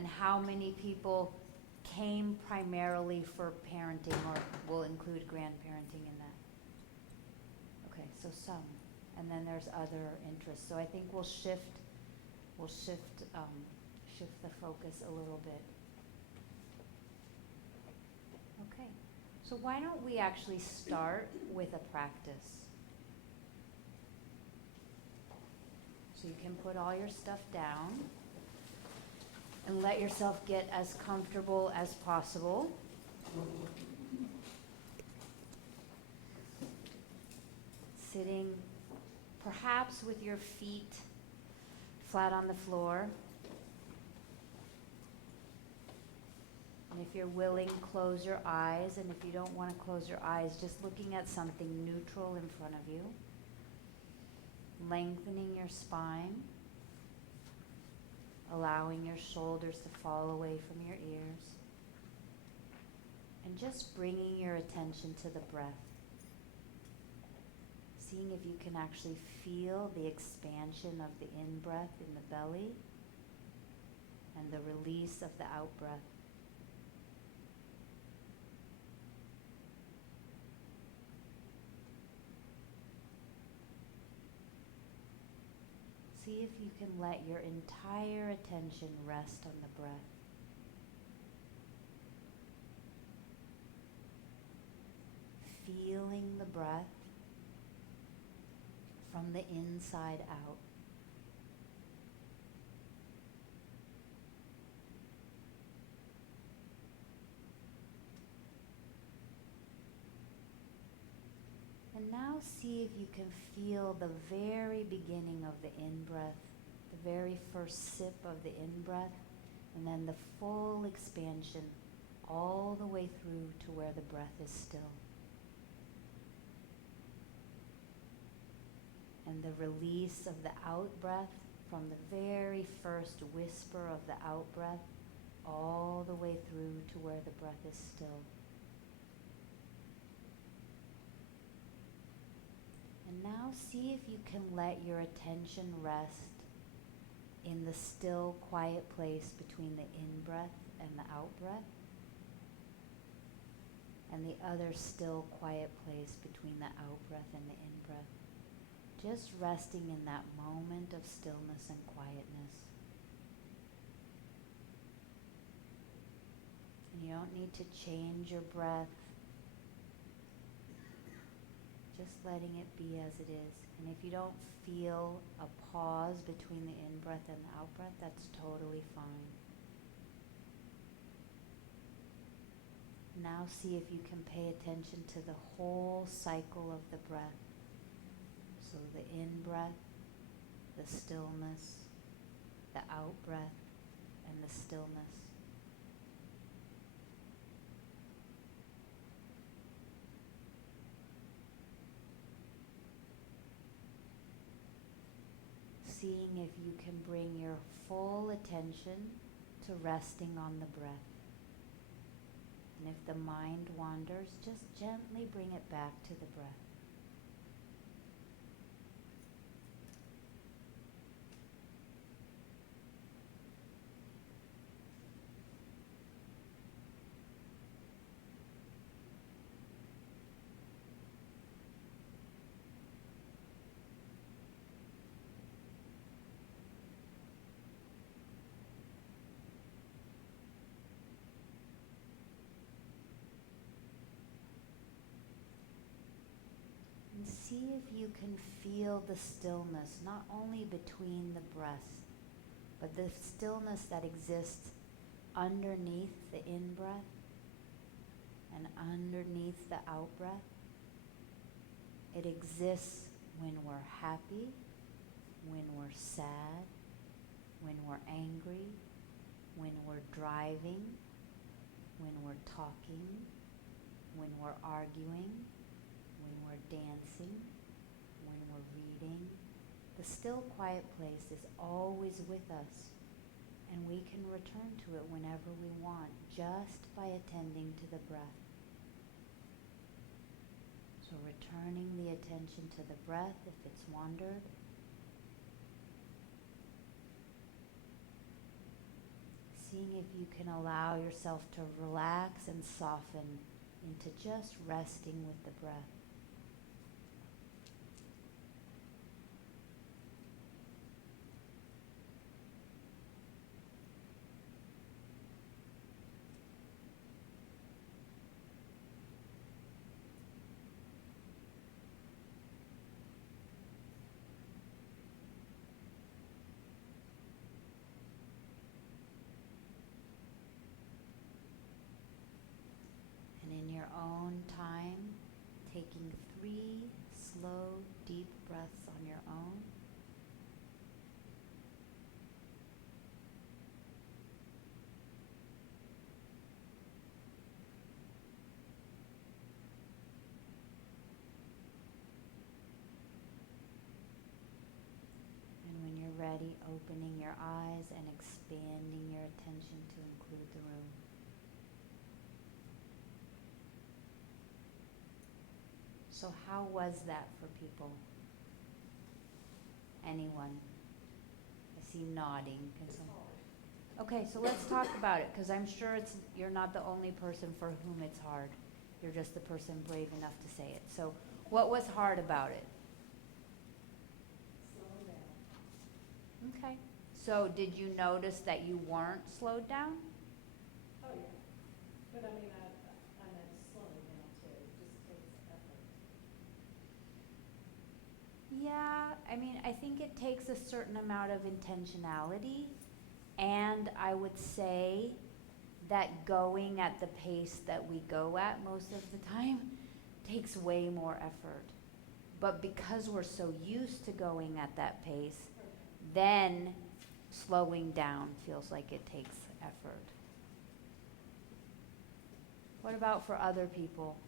And how many people came primarily for parenting, or will include grandparenting in that? Okay, so some. And then there's other interests. So I think we'll shift the focus a little bit. Okay, so why don't we actually start with a practice? So you can put all your stuff down and let yourself get as comfortable as possible. Sitting perhaps with your feet flat on the floor. And if you're willing, close your eyes. And if you don't want to close your eyes, just looking at something neutral in front of you. Lengthening your spine. Allowing your shoulders to fall away from your ears. And just bringing your attention to the breath. Seeing if you can actually feel the expansion of the in-breath in the belly and the release of the out-breath. See if you can let your entire attention rest on the breath. Feeling the breath from the inside out. And now see if you can feel the very beginning of the in-breath, the very first sip of the in-breath, and then the full expansion all the way through to where the breath is still. And the release of the out-breath from the very first whisper of the out-breath all the way through to where the breath is still. And now see if you can let your attention rest in the still, quiet place between the in-breath and the out-breath, and the other still, quiet place between the out-breath and the in-breath. Just resting in that moment of stillness and quietness. And you don't need to change your breath. Just letting it be as it is. And if you don't feel a pause between the in-breath and the out-breath, that's totally fine. Now see if you can pay attention to the whole cycle of the breath. So the in-breath, the stillness, the out-breath, and the stillness. Seeing if you can bring your full attention to resting on the breath. And if the mind wanders, just gently bring it back to the breath. And see if you can feel the stillness, not only between the breaths, but the stillness that exists underneath the in-breath and underneath the out-breath. It exists when we're happy, when we're sad, when we're angry, when we're driving, when we're talking, when we're arguing, when we're dancing, when we're reading. The still, quiet place is always with us, and we can return to it whenever we want, just by attending to the breath. So returning the attention to the breath if it's wandered. seeing if you can allow yourself to relax and soften into just resting with the breath. In your own time, taking 3 slow, deep breaths on your own. And when you're ready, opening your eyes and expanding your attention to include the room. So how was that for people? Anyone? I see nodding. Okay, so let's talk about it, because I'm sure you're not the only person for whom it's hard. You're just the person brave enough to say it. So what was hard about it? Slow down. Okay. So did you notice that you weren't slowed down? Oh, yeah. But I mean, I meant slowing down too. It just takes effort. Yeah, I mean, I think it takes a certain amount of intentionality, and I would say that going at the pace that we go at most of the time takes way more effort. But because we're so used to going at that pace, then slowing down feels like it takes effort. What about for other people?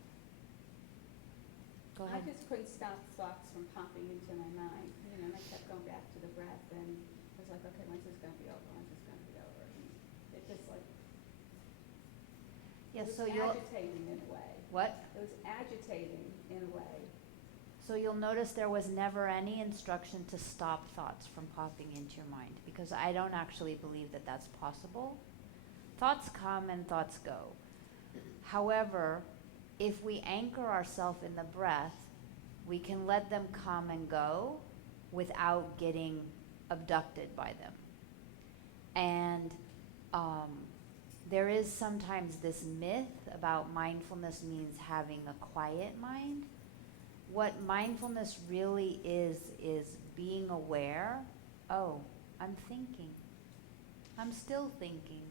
Go ahead. I just couldn't stop thoughts from popping into my mind, and I kept going back to the breath, and I was like, okay, when's this going to be over? When's this going to be over? And it just like, Yeah, it was so you'll agitating in a way. what? It was agitating in a way. So you'll notice there was never any instruction to stop thoughts from popping into your mind, because I don't actually believe that that's possible. Thoughts come and thoughts go. However, if we anchor ourselves in the breath, we can let them come and go without getting abducted by them. And there is sometimes this myth about mindfulness means having a quiet mind. What mindfulness really is being aware, oh, I'm thinking. I'm still thinking.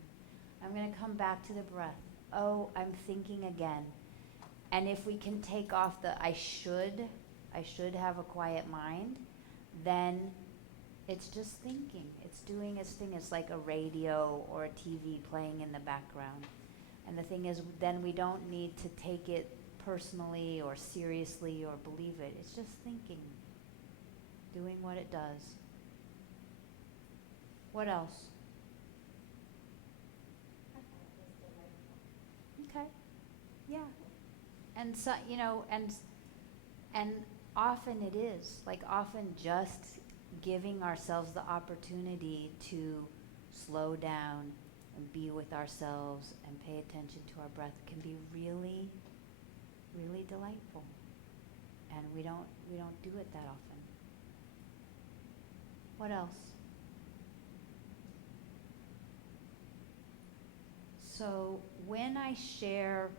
I'm going to come back to the breath. Oh, I'm thinking again. And if we can take off the I should have a quiet mind, then it's just thinking. It's doing its thing. It's like a radio or a TV playing in the background. And the thing is, then we don't need to take it personally or seriously or believe it. It's just thinking, doing what it does. What else? I thought it was delightful. Okay. Yeah. And so, and often it is, like often just giving ourselves the opportunity to slow down and be with ourselves and pay attention to our breath can be really, really delightful. And we don't do it that often. What else? So when I share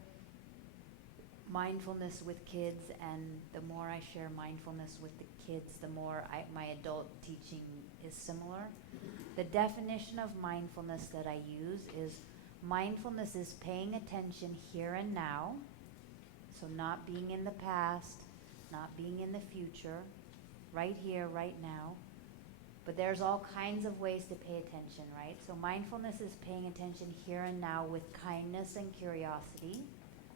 mindfulness with kids, and the more I share mindfulness with the kids, the more my adult teaching is similar. The definition of mindfulness that I use is mindfulness is paying attention here and now, so not being in the past, not being in the future, right here, right now. But there's all kinds of ways to pay attention, right? So mindfulness is paying attention here and now with kindness and curiosity.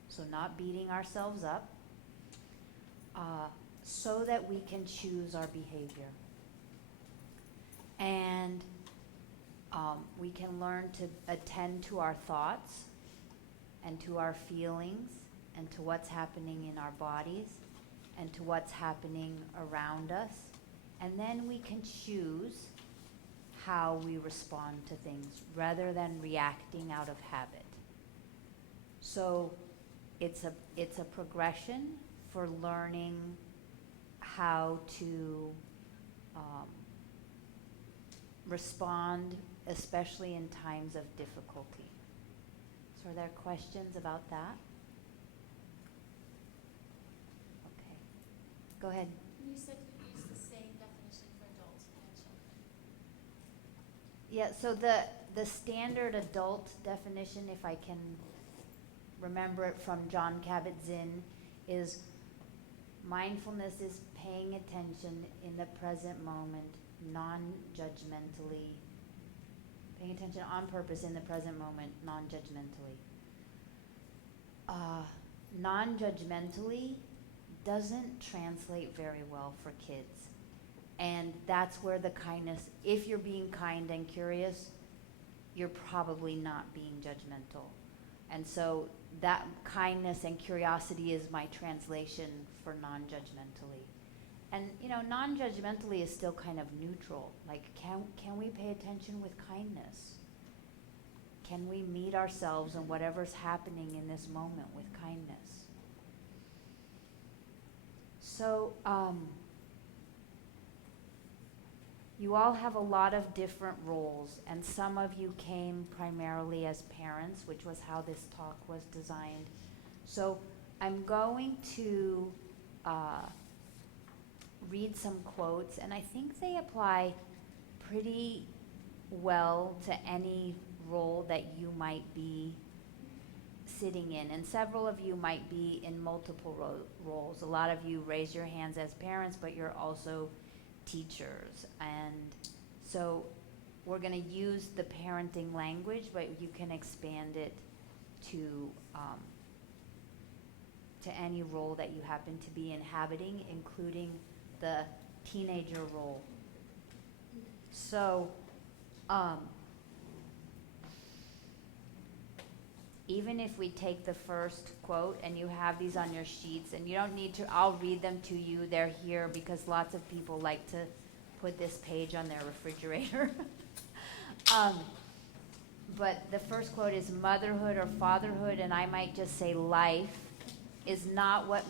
So not beating ourselves up, so that we can choose our behavior. And we can learn to attend to our thoughts and to our feelings and to what's happening in our bodies and to what's happening around us. And then we can choose how we respond to things rather than reacting out of habit. So it's a progression for learning how to respond, especially in times of difficulty. So are there questions about that? Okay. Go ahead. You said you used the same definition for adults and children. Yeah, so the standard adult definition, if I can remember it from John Kabat-Zinn, is mindfulness is paying attention in the present moment, non-judgmentally, paying attention on purpose in the present moment, non-judgmentally. Non-judgmentally doesn't translate very well for kids. And that's where the kindness, if you're being kind and curious, you're probably not being judgmental. And so that kindness and curiosity is my translation for non-judgmentally. And non-judgmentally is still kind of neutral. Like, can we pay attention with kindness? Can we meet ourselves and whatever's happening in this moment with kindness? So, you all have a lot of different roles, and some of you came primarily as parents, which was how this talk was designed. So I'm going to read some quotes, and I think they apply pretty well to any role that you might be sitting in. And several of you might be in multiple roles. A lot of you raise your hands as parents, but you're also teachers. And so we're going to use the parenting language, but you can expand it to any role that you happen to be inhabiting, including the teenager role. So even if we take the first quote, and you have these on your sheets, and you don't need to, I'll read them to you. They're here because lots of people like to put this page on their refrigerator. But the first quote is, motherhood or fatherhood, and I might just say life, is not what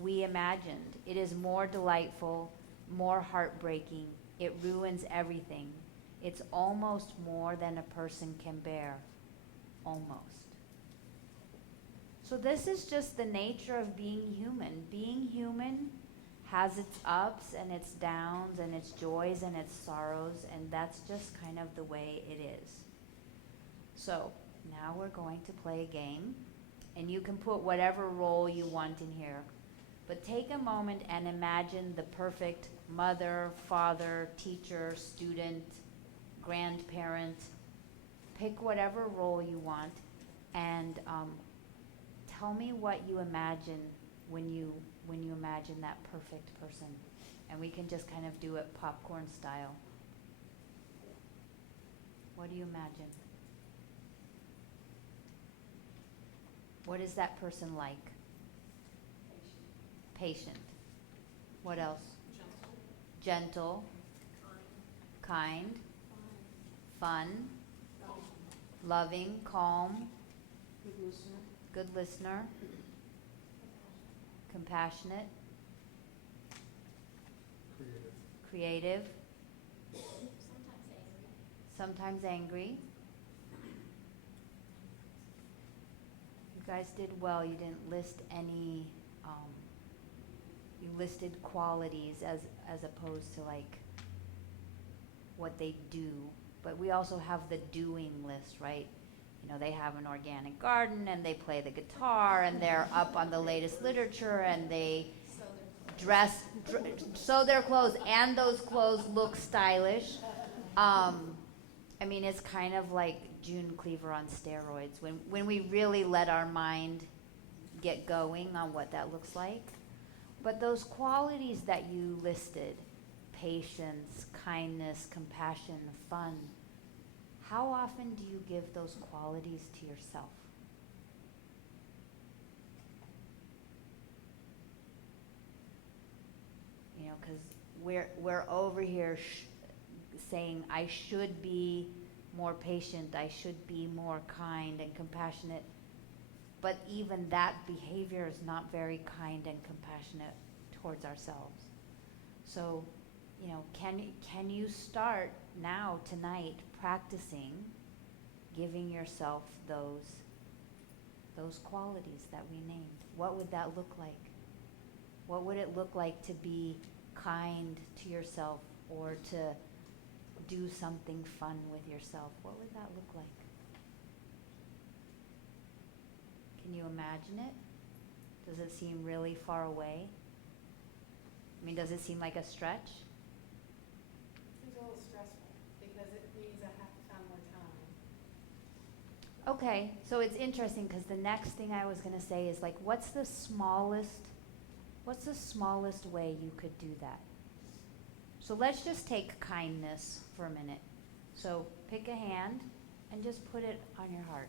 we imagined. It is more delightful, more heartbreaking. It ruins everything. It's almost more than a person can bear. Almost. So this is just the nature of being human. Being human has its ups and its downs and its joys and its sorrows, and that's just kind of the way it is. So now we're going to play a game, and you can put whatever role you want in here. But take a moment and imagine the perfect mother, father, teacher, student, grandparent. Pick whatever role you want, and tell me what you imagine when you imagine that perfect person. And we can just kind of do it popcorn style. What do you imagine? What is that person like? Patient. What else? Gentle. Kind. Fun. Loving. Calm. Good listener. Compassionate. Creative. Sometimes angry. You guys did well. You didn't list any, you listed qualities as opposed to like what they do. But we also have the doing list, right? You know, they have an organic garden, and they play the guitar, and they're up on the latest literature, and they sew their clothes, and those clothes look stylish. I mean, it's kind of like June Cleaver on steroids, when we really let our mind get going on what that looks like. But those qualities that you listed, patience, kindness, compassion, fun, how often do you give those qualities to yourself? You know, because we're over here saying, I should be more patient, I should be more kind and compassionate. But even that behavior is not very kind and compassionate towards ourselves. So, can you start now, tonight, practicing giving yourself those qualities that we named? What would that look like? What would it look like to be kind to yourself or to do something fun with yourself? What would that look like? Can you imagine it? Does it seem really far away? I mean, does it seem like a stretch? Seems a little stressful because it means I have to find more time. Okay, so it's interesting because the next thing I was going to say is like, what's the smallest way you could do that? So let's just take kindness for a minute. So pick a hand and just put it on your heart.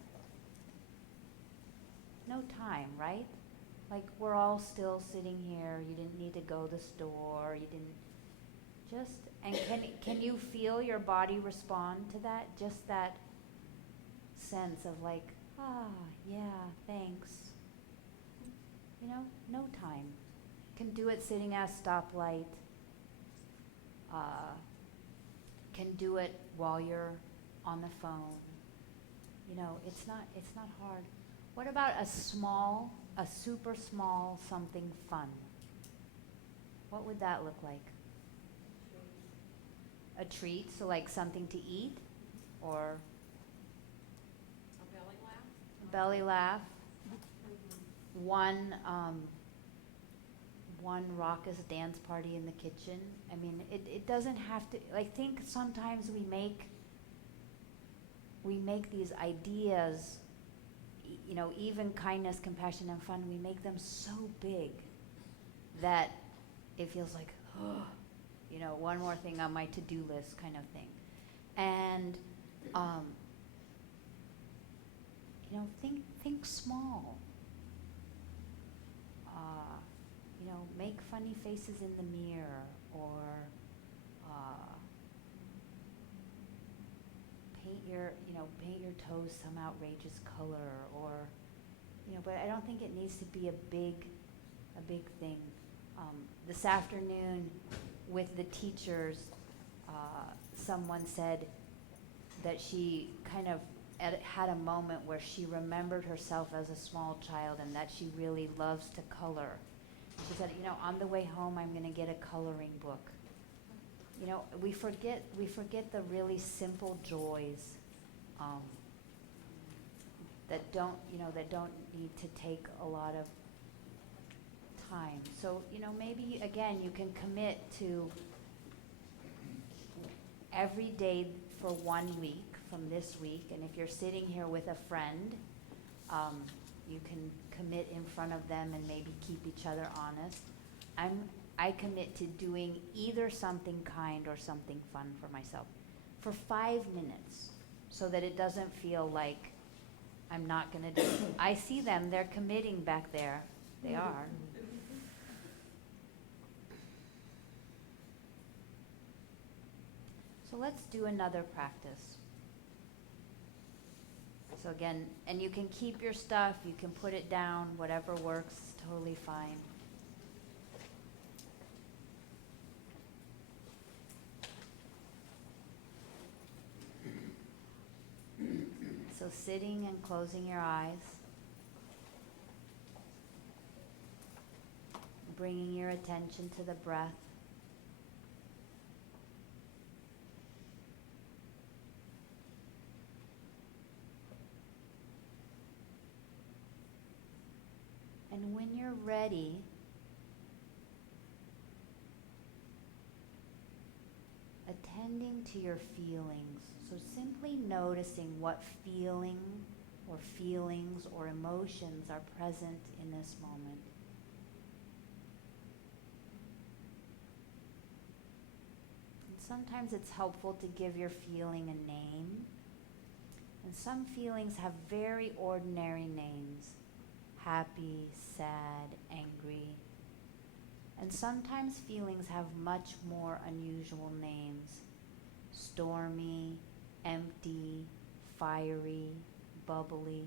No time, right? Like we're all still sitting here. You didn't need to go to the store. You didn't just, and can you feel your body respond to that? Just that sense of like, yeah, thanks. No time. Can do it sitting at a stoplight. Can do it while you're on the phone. It's not hard. What about a super small something fun? What would that look like? A treat, so like something to eat, or A belly laugh? belly laugh. One raucous dance party in the kitchen. I mean, it doesn't have to, I think sometimes we make these ideas, even kindness, compassion, and fun, we make them so big that it feels like, one more thing on my to-do list kind of thing. And, think small. Make funny faces in the mirror, or paint your toes some outrageous color, or but I don't think it needs to be a big thing. This afternoon with the teachers, someone said that she kind of had a moment where she remembered herself as a small child and that she really loves to color. She said, on the way home I'm going to get a coloring book. We forget the really simple joys that don't need to take a lot of time. So, maybe again you can commit to every day for 1 week from this week, and if you're sitting here with a friend, you can commit in front of them and maybe keep each other honest. I commit to doing either something kind or something fun for myself for 5 minutes, so that it doesn't feel like I'm not going to do it. I see them, they're committing back there. They are. So let's do another practice. So again, and you can keep your stuff, you can put it down, whatever works, totally fine. So sitting and closing your eyes, bringing your attention to the breath. And when you're ready, attending to your feelings. So simply noticing what feeling or feelings or emotions are present in this moment. And sometimes it's helpful to give your feeling a name. And some feelings have very ordinary names. Happy, sad, angry. And sometimes feelings have much more unusual names. stormy, empty, fiery, bubbly.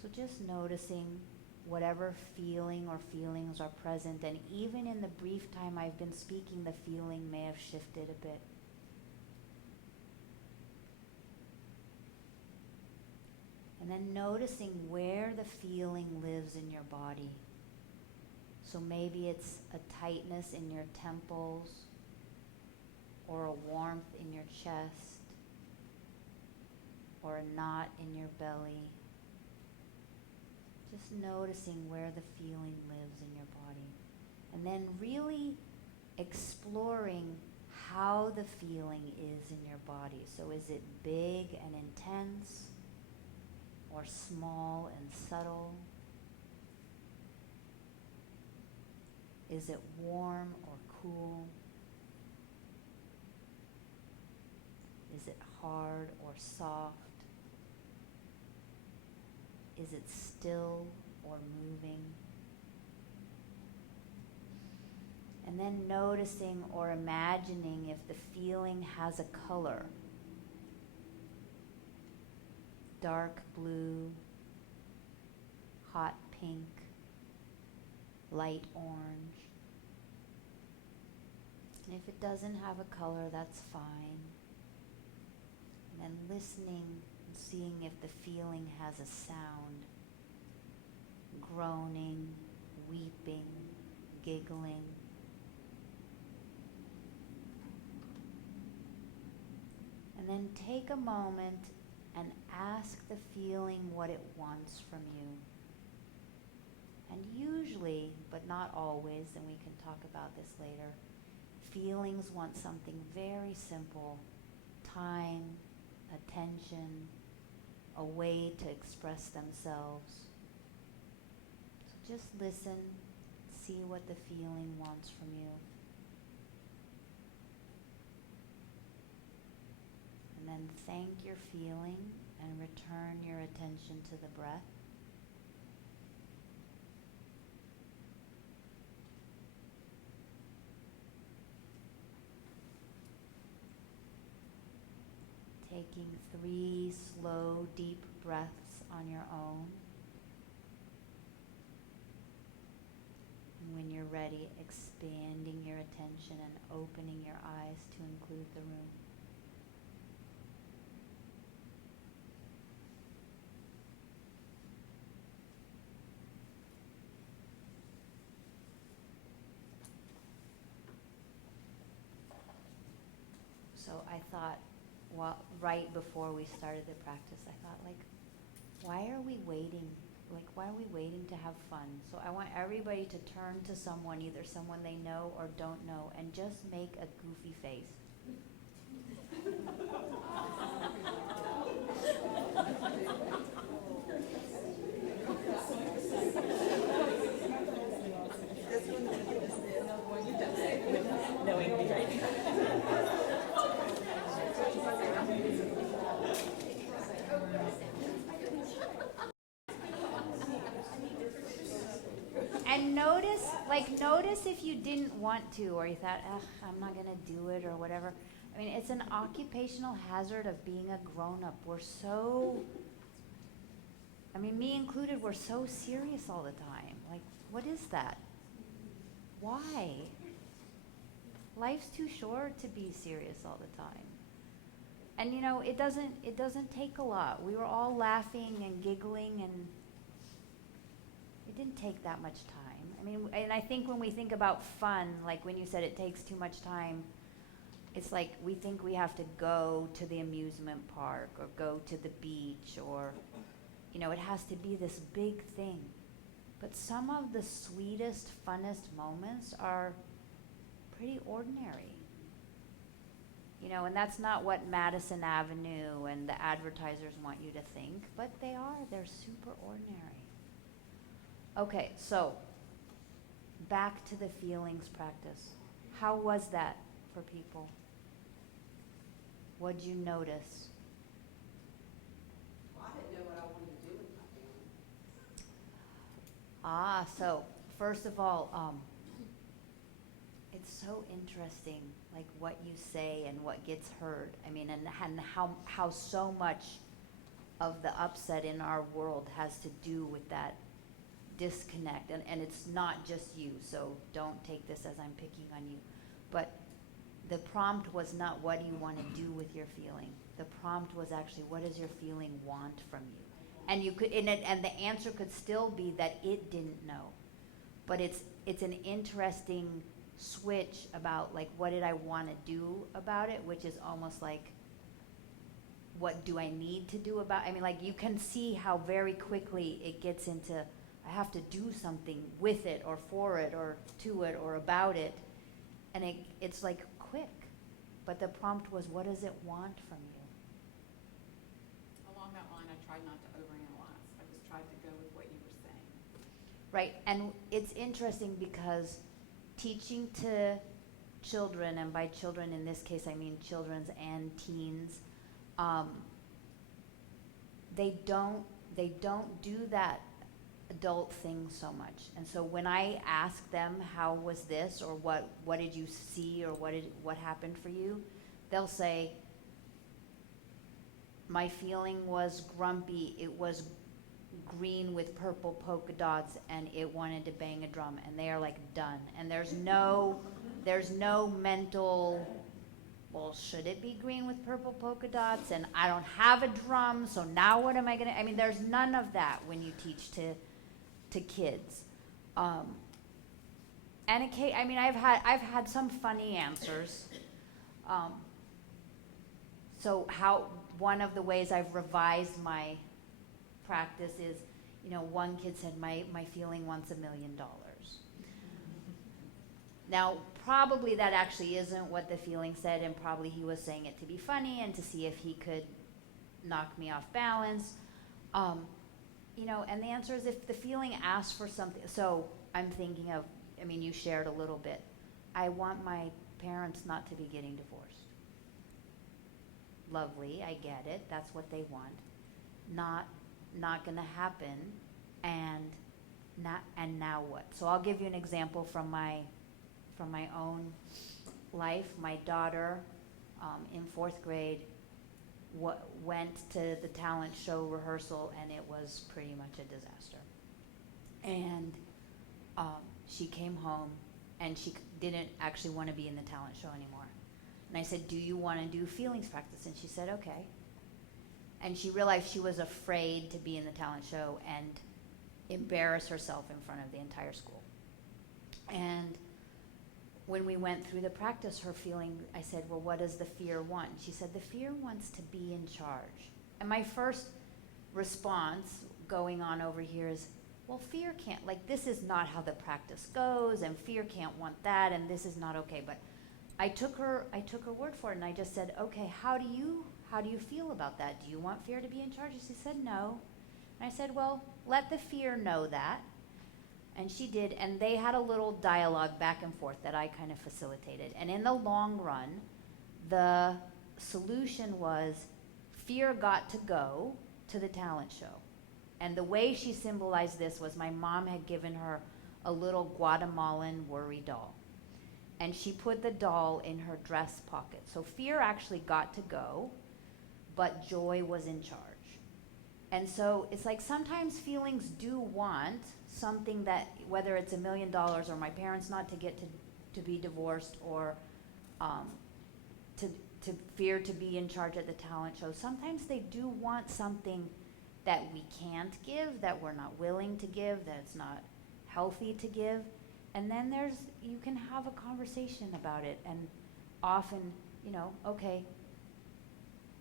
So just noticing whatever feeling or feelings are present, and even in the brief time I've been speaking, the feeling may have shifted a bit. And then noticing where the feeling lives in your body. So maybe it's a tightness in your temples, or a warmth in your chest, or a knot in your belly. Just noticing where the feeling lives in your body. And then really exploring how the feeling is in your body. So is it big and intense, or small and subtle? Is it warm or cool? Is it hard or soft? Is it still or moving? And then noticing or imagining if the feeling has a color. Dark blue, hot pink, light orange. And if it doesn't have a color, that's fine. And then listening and seeing if the feeling has a sound. Groaning, weeping, giggling. And then take a moment and ask the feeling what it wants from you. And usually, but not always, and we can talk about this later, feelings want something very simple: time, attention, a way to express themselves. So just listen, see what the feeling wants from you. And then thank your feeling and return your attention to the breath. Taking 3 slow, deep breaths on your own. And when you're ready, expanding your attention and opening your eyes to include the room. So I thought, well, right before we started the practice, I thought, like, why are we waiting? Like, why are we waiting to have fun? So I want everybody to turn to someone, either someone they know or don't know, and just make a goofy face. And notice if you didn't want to, or you thought, I'm not going to do it, or whatever. I mean, it's an occupational hazard of being a grown-up. We're so, I mean, me included, we're so serious all the time. Like, what is that? Why? Life's too short to be serious all the time. And you know, it doesn't take a lot. We were all laughing and giggling, and it didn't take that much time. I mean, and I think when we think about fun, like when you said it takes too much time, it's like we think we have to go to the amusement park or go to the beach, or, you know, it has to be this big thing. But some of the sweetest, funnest moments are pretty ordinary. You know, and that's not what Madison Avenue and the advertisers want you to think, but they're super ordinary. Okay, so back to the feelings practice. How was that for people? What'd you notice? Well, I didn't know what I wanted to do with my feelings. So first of all, it's so interesting, like what you say and what gets heard. I mean, and how so much of the upset in our world has to do with that disconnect. And it's not just you, so don't take this as I'm picking on you. But the prompt was not what do you want to do with your feeling. The prompt was actually what does your feeling want from you? And you could, and the answer could still be that it didn't know. But it's an interesting switch about like what did I want to do about it, which is almost like what do I need to do about, I mean, like you can see how very quickly it gets into I have to do something with it or for it or to it or about it, and it's like quick. But the prompt was what does it want from you? Along that line, I tried not to overanalyze. I just tried to go with what you were saying. Right, and it's interesting because teaching to children, and by children in this case I mean children's and teens, they don't do that adult thing so much. And so when I ask them how was this or what did you see or what happened for you, they'll say my feeling was grumpy, it was green with purple polka dots and it wanted to bang a drum, and they are like done. And there's no mental, well, should it be green with purple polka dots? And I don't have a drum, so now what am I gonna, I mean, there's none of that when you teach to kids. And I mean, I've had some funny answers. So one of the ways I've revised my practice is, one kid said, my feeling wants $1 million. Now, probably that actually isn't what the feeling said, and probably he was saying it to be funny and to see if he could knock me off balance. And the answer is if the feeling asks for something, so I'm thinking of, I mean, you shared a little bit. I want my parents not to be getting divorced. Lovely, I get it. That's what they want. Not going to happen. And now what? So I'll give you an example from my own life. My daughter, in 4th grade, went to the talent show rehearsal, and it was pretty much a disaster. And she came home, and she didn't actually want to be in the talent show anymore. And I said, do you want to do feelings practice? And she said, okay. And she realized she was afraid to be in the talent show and embarrass herself in front of the entire school. And when we went through the practice, her feeling, I said, well, what does the fear want? She said, the fear wants to be in charge. And my first response going on over here is, well, fear can't, like, this is not how the practice goes, and fear can't want that, and this is not okay. But I took her word for it, and I just said, okay, how do you feel about that? Do you want fear to be in charge? And she said, no. And I said, well, let the fear know that. And she did, and they had a little dialogue back and forth that I kind of facilitated. And in the long run, the solution was fear got to go to the talent show. And the way she symbolized this was my mom had given her a little Guatemalan worry doll. And she put the doll in her dress pocket. So fear actually got to go, but joy was in charge. And so it's like sometimes feelings do want something that, whether it's $1 million or my parents not to get to be divorced, or to fear to be in charge at the talent show, sometimes they do want something that we can't give, that we're not willing to give, that it's not healthy to give. And then you can have a conversation about it, and often, okay,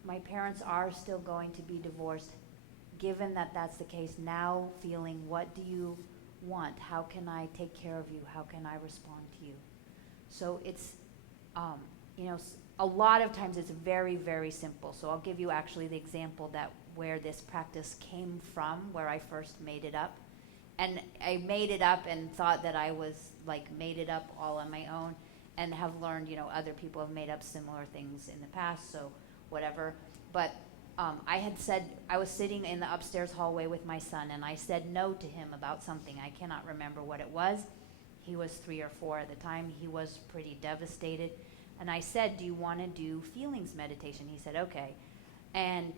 my parents are still going to be divorced. Given that that's the case, now feeling, what do you want? How can I take care of you? How can I respond to you? So it's, a lot of times it's very, very simple. So I'll give you actually the example where this practice came from, where I first made it up. And I made it up and thought that I was made it up all on my own, and have learned, other people have made up similar things in the past, so whatever. But I was sitting in the upstairs hallway with my son, and I said no to him about something. I cannot remember what it was. He was 3 or 4 at the time. He was pretty devastated. And I said, do you want to do feelings meditation? He said, okay. And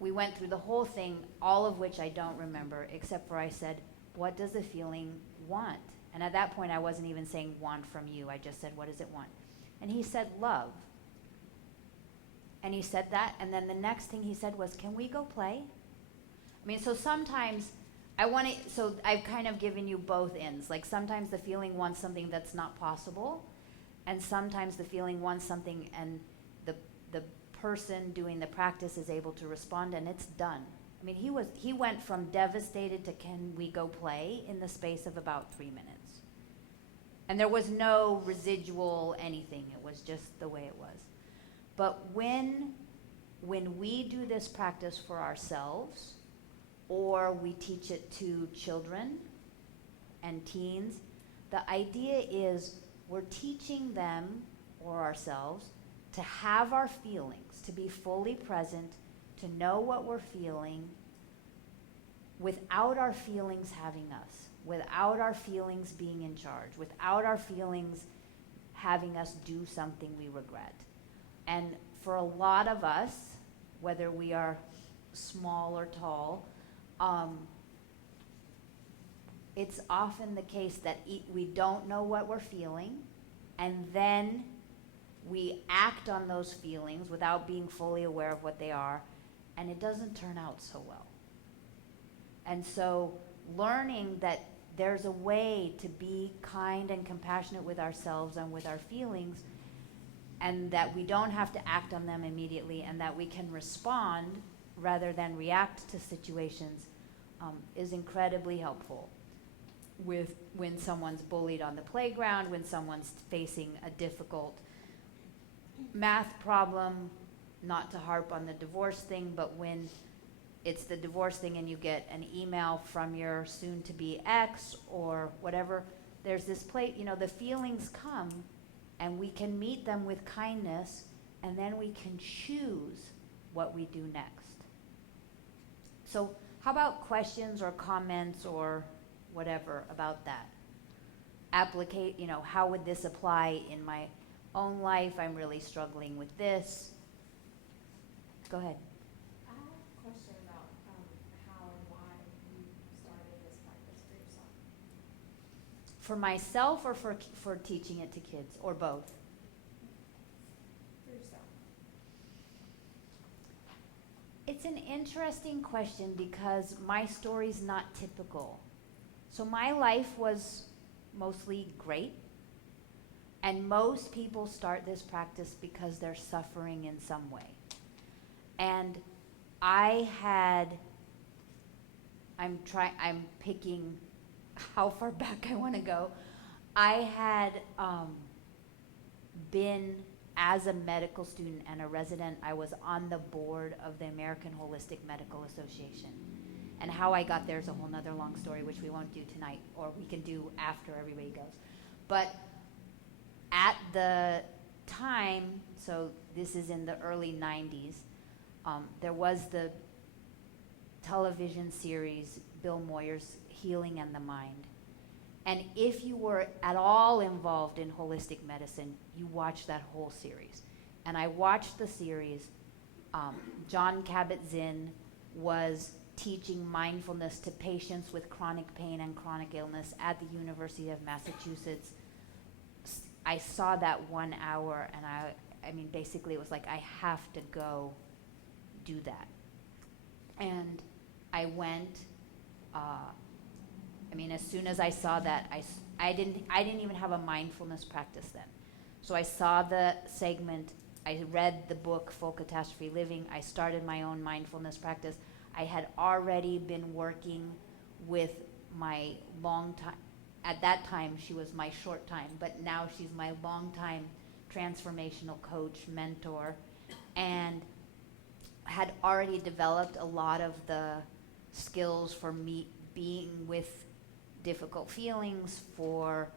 we went through the whole thing, all of which I don't remember, except for I said, what does the feeling want? And at that point, I wasn't even saying want from you. I just said, what does it want? And he said, love. And he said that, and then the next thing he said was, can we go play? I mean, so sometimes so I've kind of given you both ends. Like sometimes the feeling wants something that's not possible, and sometimes the feeling wants something and the person doing the practice is able to respond and it's done. I mean, he went from devastated to can we go play in the space of about 3 minutes. And there was no residual anything. It was just the way it was. But when we do this practice for ourselves, or we teach it to children and teens, the idea is we're teaching them or ourselves to have our feelings, to be fully present, to know what we're feeling without our feelings having us, without our feelings being in charge, without our feelings having us do something we regret. And for a lot of us, whether we are small or tall, it's often the case that we don't know what we're feeling, and then we act on those feelings without being fully aware of what they are, and it doesn't turn out so well. And so learning that there's a way to be kind and compassionate with ourselves and with our feelings, and that we don't have to act on them immediately, and that we can respond rather than react to situations, is incredibly helpful. With when someone's bullied on the playground, when someone's facing a difficult math problem, not to harp on the divorce thing, but when it's the divorce thing and you get an email from your soon-to-be ex or whatever, there's this the feelings come, and we can meet them with kindness, and then we can choose what we do next. So how about questions or comments or whatever about that? How would this apply in my own life? I'm really struggling with this. Go ahead. I have a question about how and why you started this practice for yourself. For myself or for teaching it to kids, or both? For yourself. It's an interesting question because my story's not typical. So my life was mostly great, and most people start this practice because they're suffering in some way. And I'm picking how far back I want to go. I had been, as a medical student and a resident, I was on the board of the American Holistic Medical Association. And how I got there is a whole nother long story, which we won't do tonight, or we can do after everybody goes. But at the time, so this is in the early 90s, there was the television series, Bill Moyer's Healing and the Mind. And if you were at all involved in holistic medicine, you watched that whole series. And I watched the series. John Kabat-Zinn was teaching mindfulness to patients with chronic pain and chronic illness at the University of Massachusetts. I saw that 1 hour, and I mean, basically it was like, I have to go do that. And I went, as soon as I saw that, I didn't even have a mindfulness practice then. So I saw the segment, I read the book, Full Catastrophe Living, I started my own mindfulness practice. I had already been working with my long time, at that time she was my short time, but now she's my long time transformational coach, mentor, and had already developed a lot of the skills for me being with difficult feelings, for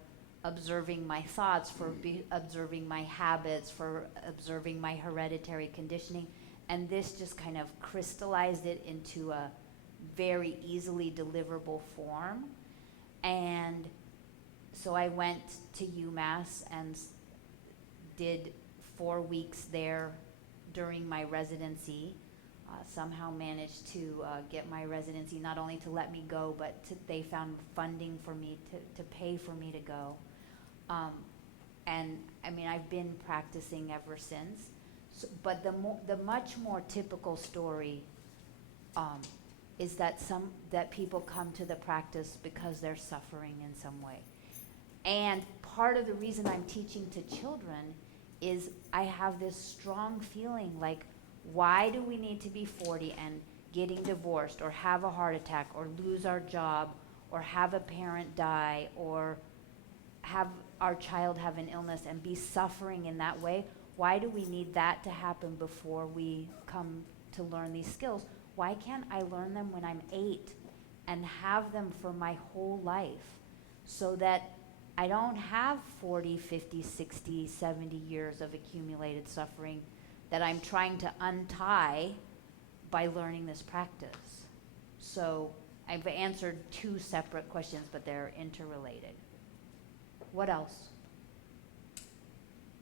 observing my thoughts, for observing my habits, for observing my hereditary conditioning. And this just kind of crystallized it into a very easily deliverable form. And so I went to UMass and did 4 weeks there during my residency. Somehow managed to get my residency, not only to let me go, but they found funding for me to pay for me to go. And I mean, I've been practicing ever since. So, but the much more typical story is that people come to the practice because they're suffering in some way. And part of the reason I'm teaching to children is I have this strong feeling like, why do we need to be 40 and getting divorced or have a heart attack or lose our job or have a parent die or have our child have an illness and be suffering in that way? Why do we need that to happen before we come to learn these skills? Why can't I learn them when I'm 8 and have them for my whole life so that I don't have 40, 50, 60, 70 years of accumulated suffering that I'm trying to untie by learning this practice? So I've answered 2 separate questions, but they're interrelated. What else?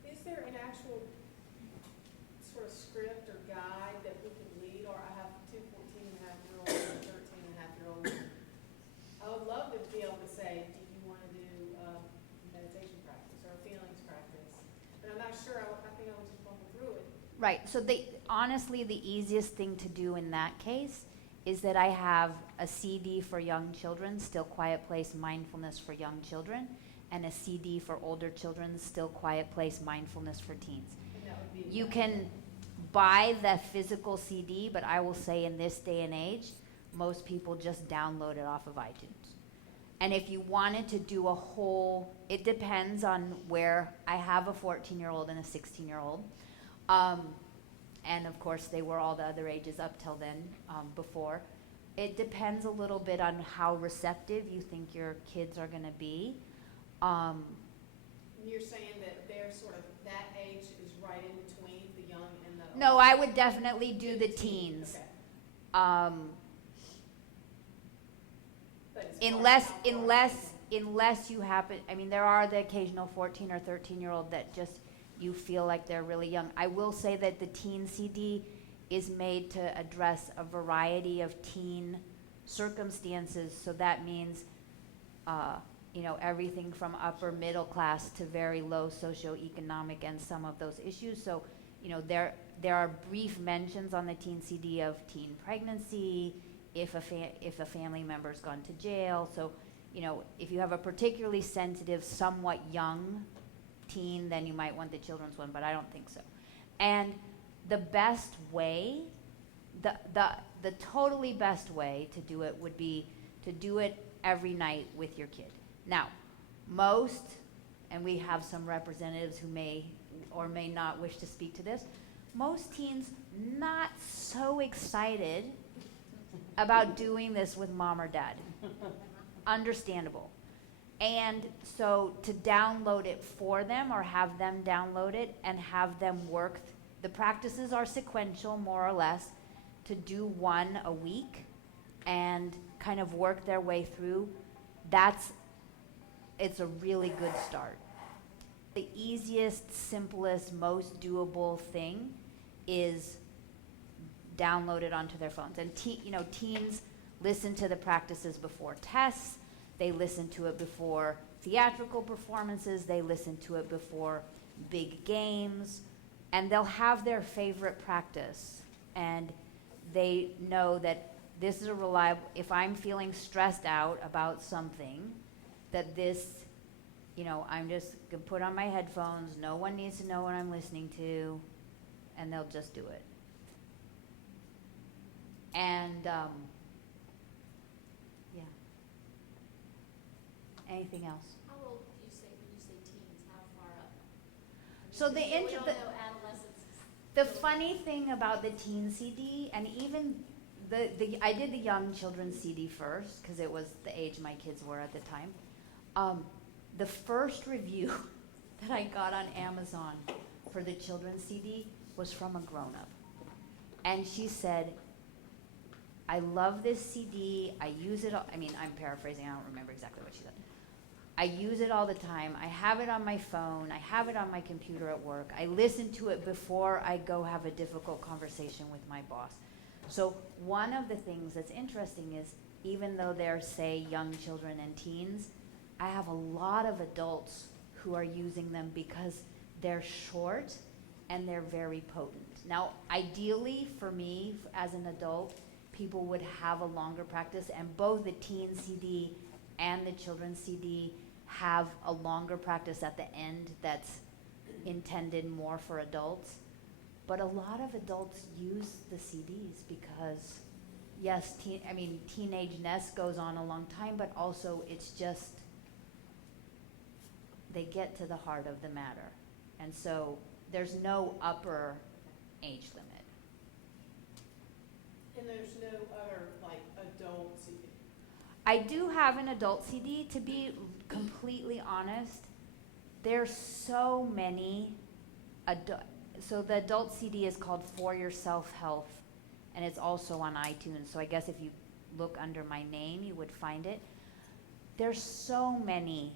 Is there an actual sort of script or guide that we could lead? Or I have 2 14-and-a-half-year-olds and a 13-and-a-half-year-old. I would love to be able to say, do you want to do a meditation practice or a feelings practice? But I'm not sure. I think I would just bumble through it. Right, so honestly, the easiest thing to do in that case is that I have a CD for young children, Still Quiet Place Mindfulness for Young Children, and a CD for older children, Still Quiet Place Mindfulness for Teens. And that would be You can buy the physical CD, but I will say in this day and age, most people just download it off of iTunes. And if you wanted to do a whole, it depends on where. I have a 14-year-old and a 16-year-old. And of course, they were all the other ages up till then, before. It depends a little bit on how receptive you think your kids are going to be. You're saying that they're sort of, that age is right in between the young and the... No, I would definitely do the teens. Okay. But as far as Unless you happen, I mean, there are the occasional 14 or 13-year-old that just, you feel like they're really young. I will say that the teen CD is made to address a variety of teen circumstances, so that means, everything from upper middle class to very low socioeconomic and some of those issues. So, there are brief mentions on the teen CD of teen pregnancy, if a family member's gone to jail. So, if you have a particularly sensitive, somewhat young teen, then you might want the children's one, but I don't think so. And the best way, the totally best way to do it would be to do it every night with your kid. Now, most, and we have some representatives who may or may not wish to speak to this, most teens not so excited about doing this with mom or dad. Understandable. And so to download it for them or have them download it and have them work, the practices are sequential more or less, to do 1 a week and kind of work their way through, it's a really good start. The easiest, simplest, most doable thing is download it onto their phones. And teens listen to the practices before tests. They listen to it before theatrical performances. They listen to it before big games. And they'll have their favorite practice. And they know that this is a reliable, if I'm feeling stressed out about something, that this, I'm just going to put on my headphones. No one needs to know what I'm listening to. And they'll just do it. And, yeah. Anything else? How old do you say, when you say teens, how far up? So We don't know adolescents. The funny thing about the teen CD, and even I did the young children's CD first, because it was the age my kids were at the time. The first review that I got on Amazon for the children's CD was from a grown-up. And she said, I love this CD, I use it, I'm paraphrasing, I don't remember exactly what she said. I use it all the time. I have it on my phone. I have it on my computer at work. I listen to it before I go have a difficult conversation with my boss. So one of the things that's interesting is, even though they're, say, young children and teens, I have a lot of adults who are using them because they're short and they're very potent. Now, ideally for me, as an adult, people would have a longer practice, and both the teen CD and the children's CD have a longer practice at the end that's intended more for adults. But a lot of adults use the CDs because, yes, teenage ness goes on a long time, but also it's just, they get to the heart of the matter. And so there's no upper age limit. And there's no other, like, adult CD? I do have an adult CD. To be completely honest, there's so many so the adult CD is called For Your Self-Health, and it's also on iTunes. So I guess if you look under my name, you would find it. There's so many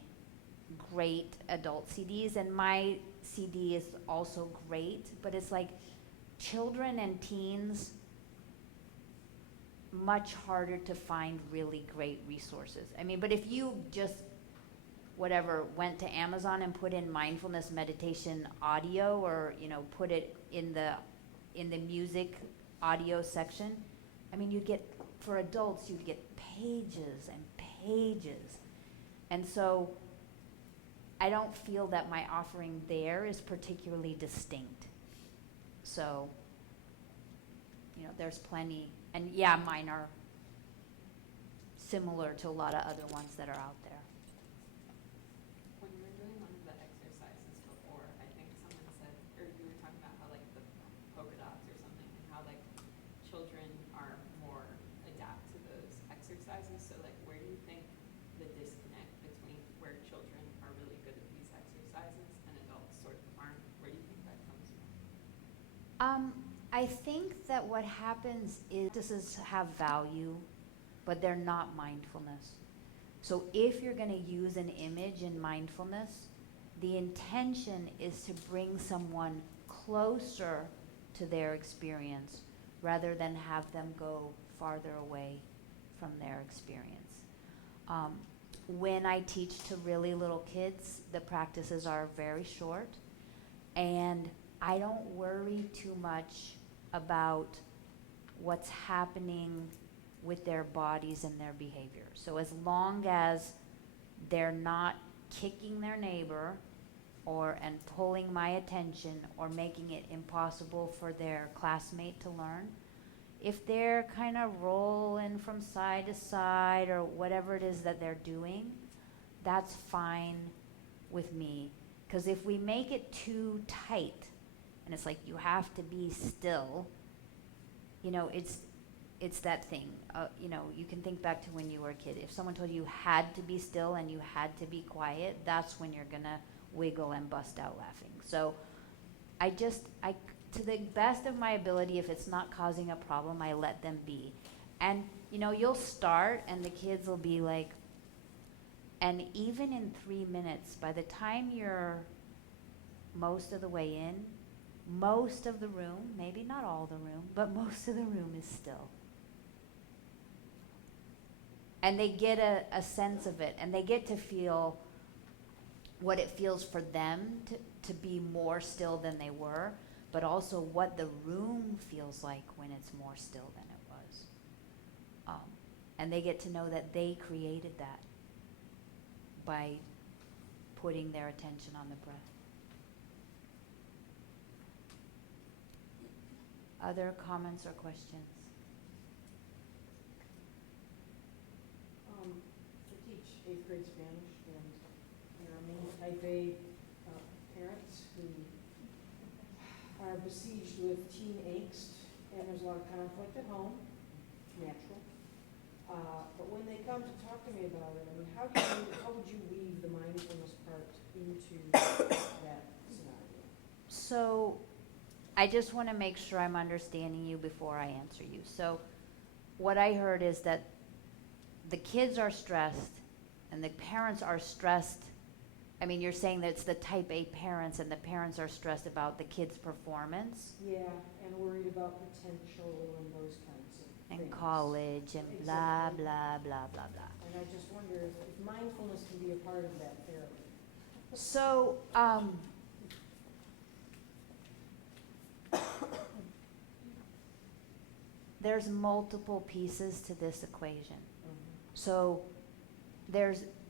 great adult CDs, and my CD is also great, but it's like children and teens, much harder to find really great resources. I mean, but if you just went to Amazon and put in mindfulness meditation audio, or put it in the music audio section, I mean, for adults you'd get pages and pages. And so I don't feel that my offering there is particularly distinct. So there's plenty, and yeah, mine are similar to a lot of other ones that are out there. When you were doing one of the exercises before, I think someone said, or you were talking about how like the polka dots or something, and how like children are more adapt to those exercises. So like, where do you think the disconnect between where children are really good at these exercises and adults sort of aren't? Where do you think that comes from? I think that what happens is practices have value, but they're not mindfulness. So if you're going to use an image in mindfulness, the intention is to bring someone closer to their experience rather than have them go farther away from their experience. When I teach to really little kids, the practices are very short, and I don't worry too much about what's happening with their bodies and their behavior. So as long as they're not kicking their neighbor and pulling my attention or making it impossible for their classmate to learn, if they're kind of rolling from side to side or whatever it is that they're doing, that's fine with me. Because if we make it too tight, and it's like you have to be still, it's that thing. You can think back to when you were a kid. If someone told you had to be still and you had to be quiet, that's when you're gonna wiggle and bust out laughing. So I to the best of my ability, if it's not causing a problem, I let them be. And you'll start and the kids will be like, and even in 3 minutes, by the time you're most of the way in, most of the room, maybe not all the room, but most of the room is still. And they get a sense of it, and they get to feel what it feels for them to be more still than they were, but also what the room feels like when it's more still than it was. And they get to know that they created that by putting their attention on the breath. Other comments or questions? I teach 8th grade Spanish, and there are many type A parents who are besieged with teen angst, and there's a lot of conflict at home, natural. But when they come to talk to me about it, I mean, how would you weave the mindfulness part into that scenario? So I just want to make sure I'm understanding you before I answer you. So what I heard is that the kids are stressed and the parents are stressed. I mean, you're saying that it's the type A parents and the parents are stressed about the kid's performance Yeah, and worried about potential and those kinds of and things. college and blah, Exactly. blah, blah, blah, blah. And I just wonder if mindfulness can be a part of that therapy. So, there's multiple pieces to this equation. So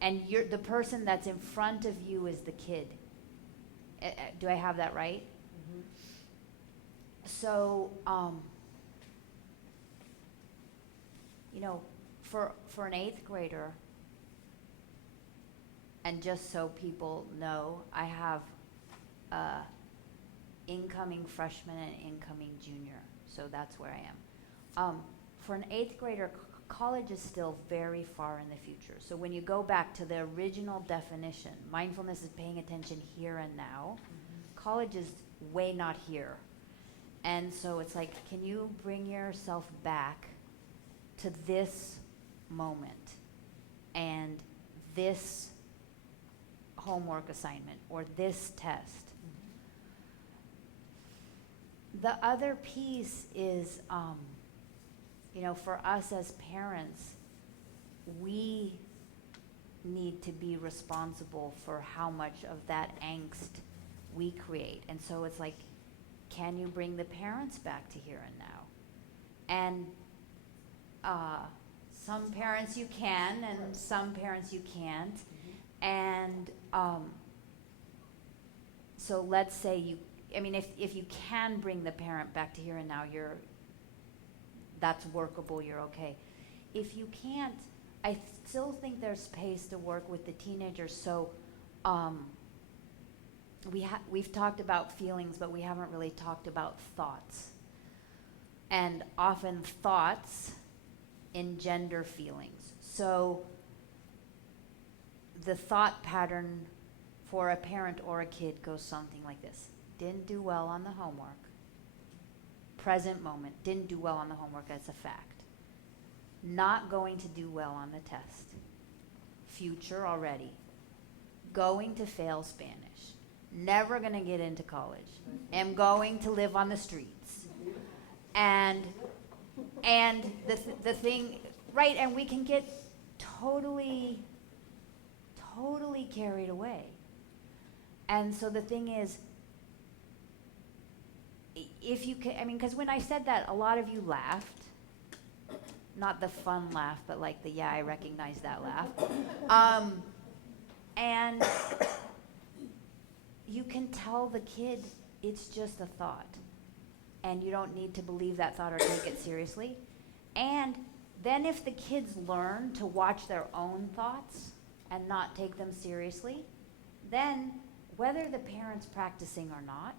and the person that's in front of you is the kid. Do I have that right? Mhm. So, for an 8th grader, and just so people know, I have incoming freshman and incoming junior, so that's where I am. For an 8th grader, college is still very far in the future. So when you go back to the original definition, mindfulness is paying attention here and now. College is way not here. And so it's like, can you bring yourself back to this moment and this homework assignment or this test? The other piece is, for us as parents, we need to be responsible for how much of that angst we create. And so it's like, can you bring the parents back to here and now? And some parents you can, and some parents you can't. And so let's say if you can bring the parent back to here and now, that's workable, you're okay. If you can't, I still think there's space to work with the teenagers. So we've talked about feelings, but we haven't really talked about thoughts. And often thoughts engender feelings. So the thought pattern for a parent or a kid goes something like this. Didn't do well on the homework. Present moment, didn't do well on the homework, that's a fact. Not going to do well on the test. Future already. Going to fail Spanish. Never going to get into college. Am going to live on the streets. And the thing, right, and we can get totally carried away. And so the thing is, if you can, because when I said that, a lot of you laughed. Not the fun laugh, but like the, yeah, I recognize that laugh. And you can tell the kid it's just a thought. And you don't need to believe that thought or take it seriously. And then if the kids learn to watch their own thoughts and not take them seriously, then whether the parent's practicing or not,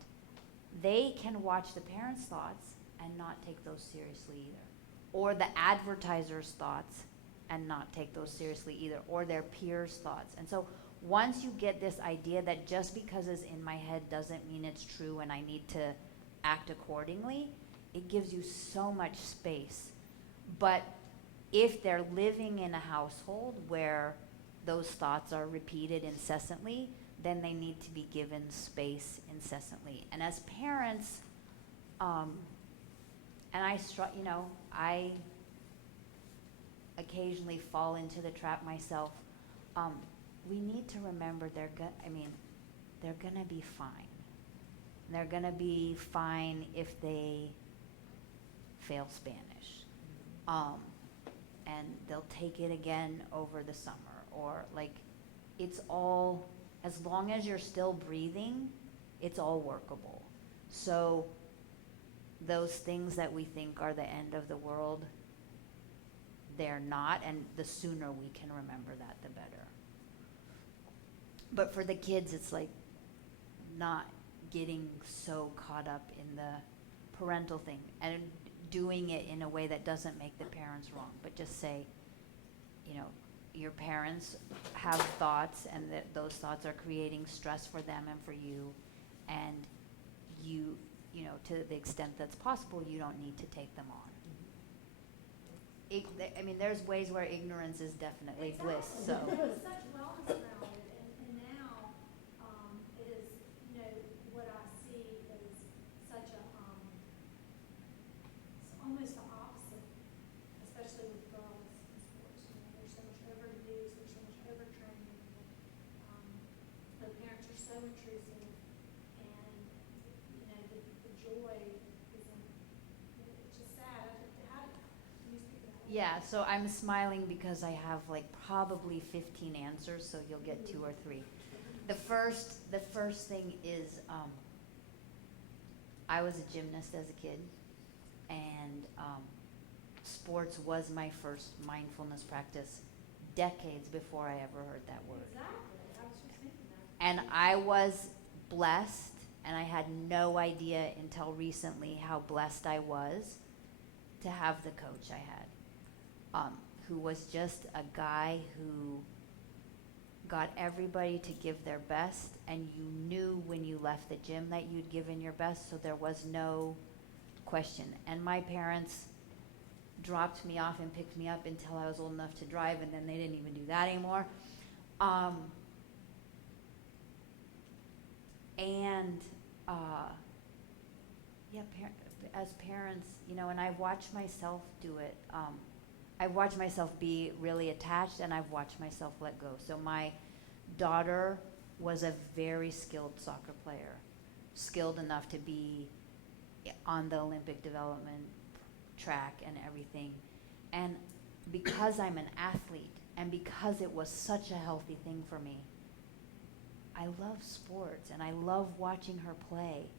they can watch the parents' thoughts and not take those seriously either. Or the advertiser's thoughts and not take those seriously either. Or their peers' thoughts. And so once you get this idea that just because it's in my head doesn't mean it's true and I need to act accordingly, it gives you so much space. But if they're living in a household where those thoughts are repeated incessantly, then they need to be given space incessantly. And as parents, and I occasionally fall into the trap myself. We need to remember they're gonna be fine. They're gonna be fine if they fail Spanish, and they'll take it again over the summer, or it's all, as long as you're still breathing, it's all workable. So those things that we think are the end of the world, they're not, and the sooner we can remember that, the better. But for the kids, it's like not getting so caught up in the parental thing and doing it in a way that doesn't make the parents wrong, but just say, your parents have thoughts, and that those thoughts are creating stress for them and for you, and to the extent that's possible, you don't need to take them on. I mean, there's ways where ignorance is definitely bliss, so. There's such wellness around it, and now, it is, you know, what I see is such a, it's almost the opposite, especially with girls in sports. You know, there's so much overuse, there's so much overtraining. The parents are so intrusive, and, you know, the joy isn't, it's just sad. How do you speak to that? Yeah, so I'm smiling because I have like probably 15 answers, so you'll get 2 or 3. The first thing is, I was a gymnast as a kid, and sports was my first mindfulness practice decades before I ever heard that word. Exactly, I was just thinking that. And I was blessed, and I had no idea until recently how blessed I was to have the coach I had, who was just a guy who got everybody to give their best, and you knew when you left the gym that you'd given your best, so there was no question. And my parents dropped me off and picked me up until I was old enough to drive, and then they didn't even do that anymore. As parents, you know, and I've watched myself do it. I've watched myself be really attached, and I've watched myself let go. So my daughter was a very skilled soccer player, skilled enough to be on the Olympic development track and everything. And because I'm an athlete, and because it was such a healthy thing for me, I love sports, and I love watching her play.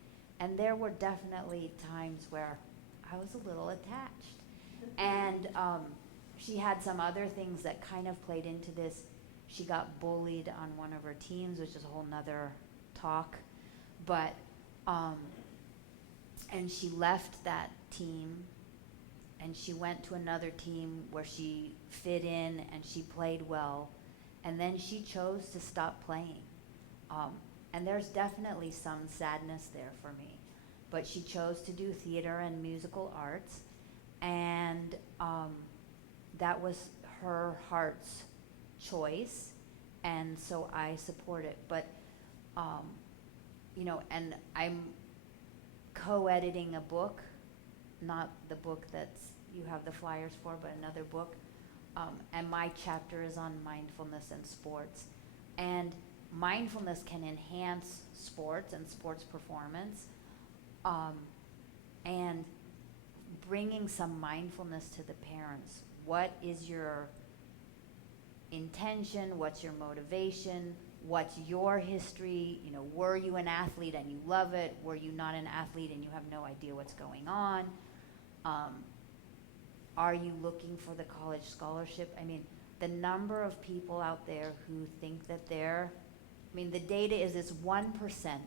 And there were definitely times where I was a little attached. And she had some other things that kind of played into this. She got bullied on one of her teams, which is a whole nother talk. But, and she left that team, and she went to another team where she fit in and she played well. And then she chose to stop playing. And there's definitely some sadness there for me. But she chose to do theater and musical arts, and that was her heart's choice, and so I support it. But, you know, and I'm co-editing a book, not the book that's you have the flyers for, but another book, and my chapter is on mindfulness and sports. And mindfulness can enhance sports and sports performance, and bringing some mindfulness to the parents. What is your intention? What's your motivation? What's your history? You know, were you an athlete and you love it? Were you not an athlete and you have no idea what's going on? Are you looking for the college scholarship? I mean, the number of people out there who think that they're, I mean, the data is it's 1%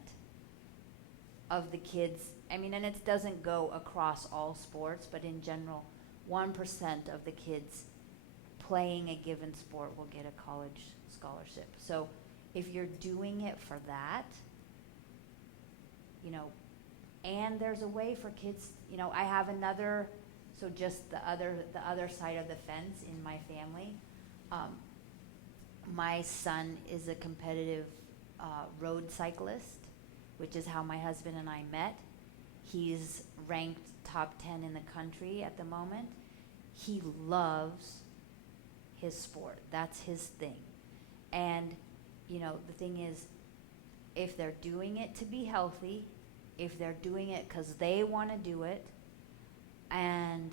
of the kids, I mean, and it doesn't go across all sports, but in general, 1% of the kids playing a given sport will get a college scholarship. So if you're doing it for that, you know, and there's a way for kids, you know, I have another, so just the other side of the fence in my family. My son is a competitive road cyclist, which is how my husband and I met. He's ranked top 10 in the country at the moment. He loves his sport. That's his thing. And, you know, the thing is, if they're doing it to be healthy, if they're doing it because they want to do it, and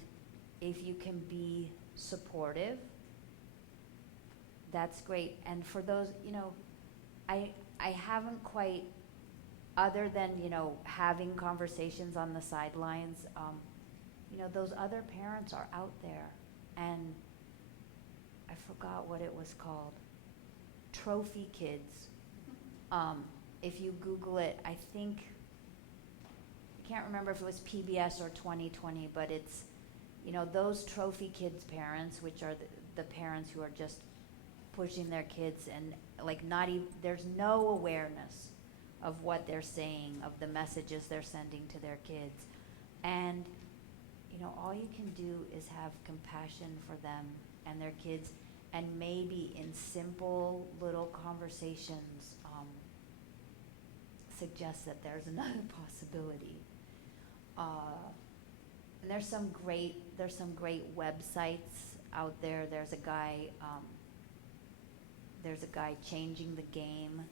if you can be supportive, that's great. And for those, you know, I haven't quite, other than, you know, having conversations on the sidelines, you know, those other parents are out there, and I forgot what it was called, trophy kids. If you Google it, I think, I can't remember if it was PBS or 2020, but it's, you know, those trophy kids parents, which are the parents who are just pushing their kids and like not even, there's no awareness of what they're saying, of the messages they're sending to their kids. And, all you can do is have compassion for them and their kids, and maybe in simple little conversations, suggest that there's another possibility. And there's some great websites out there. There's a guy Changing the Game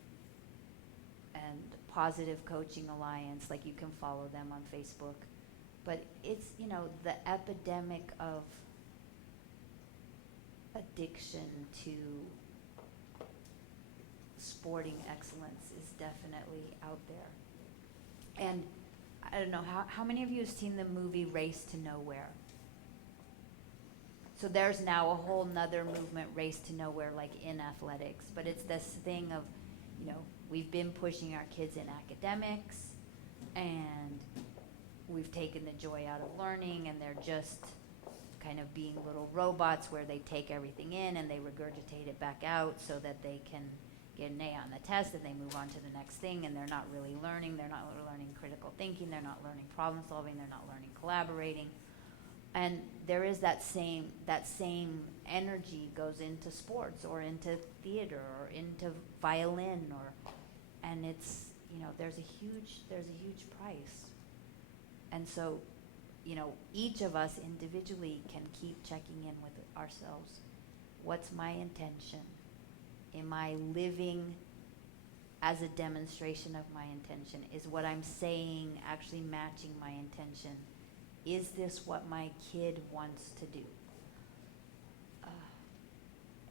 and Positive Coaching Alliance. Like, you can follow them on Facebook. But it's, the epidemic of addiction to sporting excellence is definitely out there. And I don't know, how many of you have seen the movie Race to Nowhere? So there's now a whole nother movement, Race to Nowhere, like in athletics. But it's this thing of, we've been pushing our kids in academics, and we've taken the joy out of learning, and they're just kind of being little robots where they take everything in and they regurgitate it back out so that they can get an A on the test, and they move on to the next thing, and they're not really learning. They're not learning critical thinking. They're not learning problem solving. They're not learning collaborating. And there is that same energy goes into sports or into theater or into violin, and it's, there's a huge price. And so, each of us individually can keep checking in with ourselves. What's my intention? Am I living as a demonstration of my intention? Is what I'm saying actually matching my intention? Is this what my kid wants to do?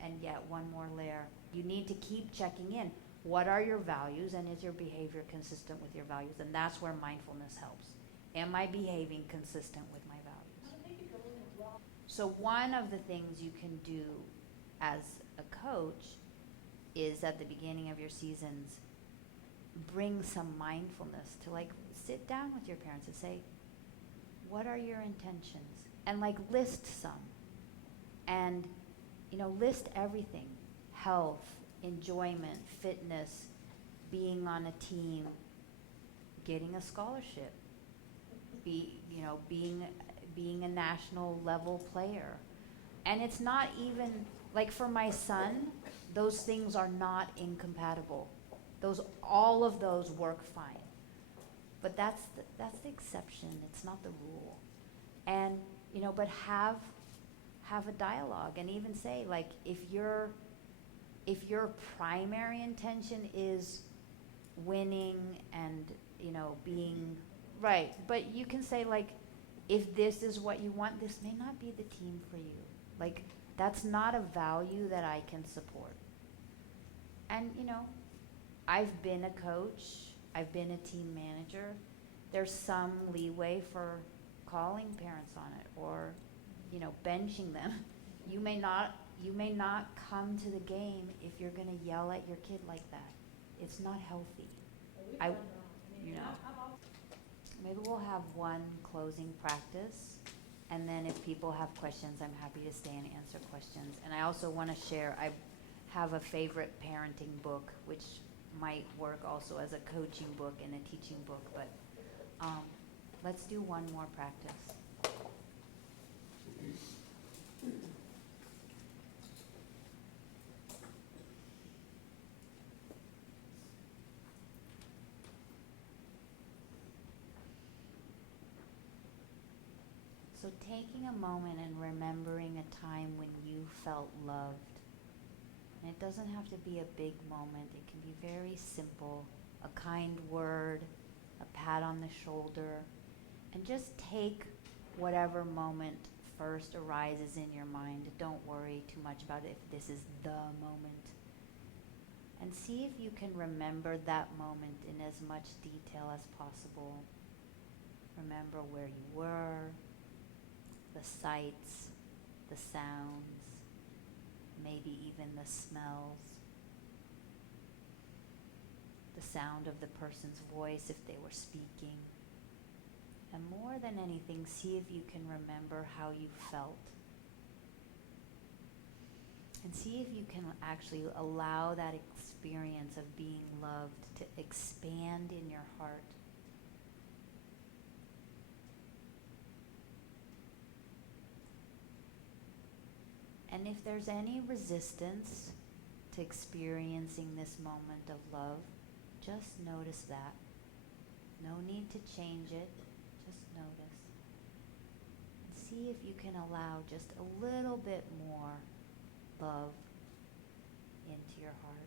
And yet, one more layer. You need to keep checking in. What are your values, and is your behavior consistent with your values? And that's where mindfulness helps. Am I behaving consistent with my values? So one of the things you can do as a coach is, at the beginning of your seasons, bring some mindfulness to, like, sit down with your parents and say, what are your intentions? And, like, list some. And, list everything. Health, enjoyment, fitness, being on a team, getting a scholarship, being a national level player. And it's not even, like, for my son, those things are not incompatible. All of those work fine. But that's the exception. It's not the rule. And, but have a dialogue, and even say, like, if your primary intention is winning and, being right, but you can say, like, if this is what you want, this may not be the team for you. Like, that's not a value that I can support. And, I've been a coach, I've been a team manager. There's some leeway for calling parents on it, or, benching them. You may not come to the game if you're going to yell at your kid like that. It's not healthy. Maybe we'll have one closing practice, and then if people have questions, I'm happy to stay and answer questions. And I also want to share, I have a favorite parenting book, which might work also as a coaching book and a teaching book, but let's do one more practice. So taking a moment and remembering a time when you felt loved. And it doesn't have to be a big moment. It can be very simple. A kind word, a pat on the shoulder. And just take whatever moment first arises in your mind. Don't worry too much about it if this is the moment. And see if you can remember that moment in as much detail as possible. Remember where you were, the sights, the sounds, maybe even the smells, the sound of the person's voice if they were speaking. And more than anything, see if you can remember how you felt. And see if you can actually allow that experience of being loved to expand in your heart. And if there's any resistance to experiencing this moment of love, just notice that. No need to change it, just notice. And see if you can allow just a little bit more love into your heart.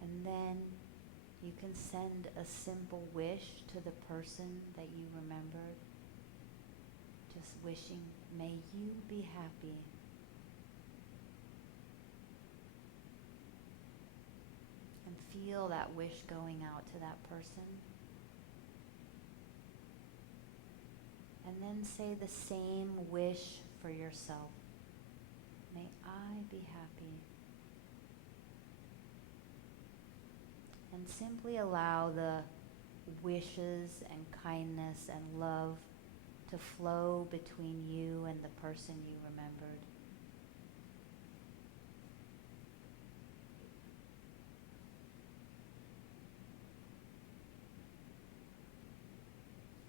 And then you can send a simple wish to the person that you remembered. Just wishing, may you be happy. And feel that wish going out to that person. And then say the same wish for yourself. May I be happy. And simply allow the wishes and kindness and love to flow between you and the person you remembered.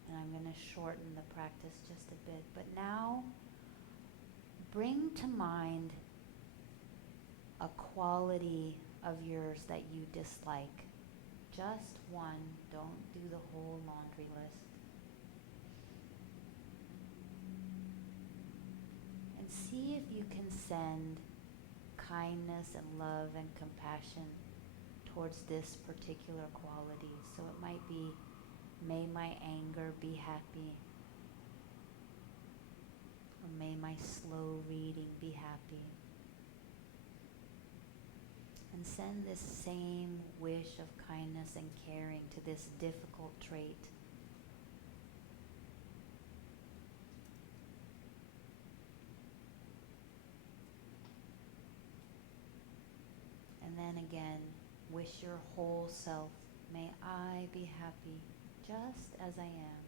And I'm going to shorten the practice just a bit. But now, bring to mind a quality of yours that you dislike. Just one. Don't do the whole laundry list. And see if you can send kindness and love and compassion towards this particular quality. So it might be, may my anger be happy. Or may my slow reading be happy. And send this same wish of kindness and caring to this difficult trait. And then again, wish your whole self, may I be happy just as I am.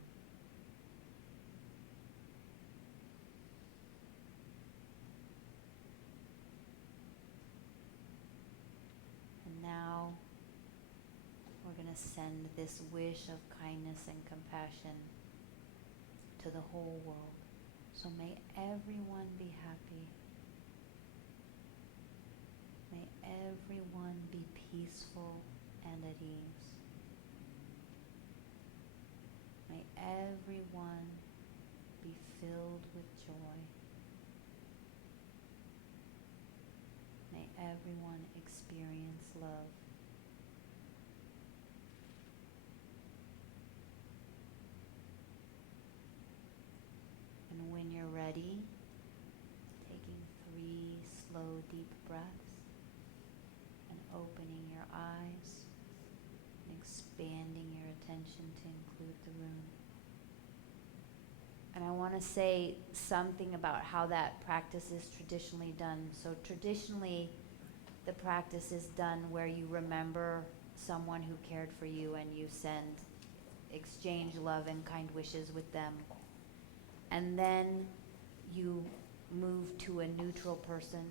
Now, we're going to send this wish of kindness and compassion to the whole world. So may everyone be happy. May everyone be peaceful and at ease. May everyone be filled with joy. May everyone experience love. And when you're ready, taking 3 slow, deep breaths and opening your eyes and expanding your attention to include the room. And I want to say something about how that practice is traditionally done. So traditionally, the practice is done where you remember someone who cared for you and you exchange love and kind wishes with them. And then you move to a neutral person.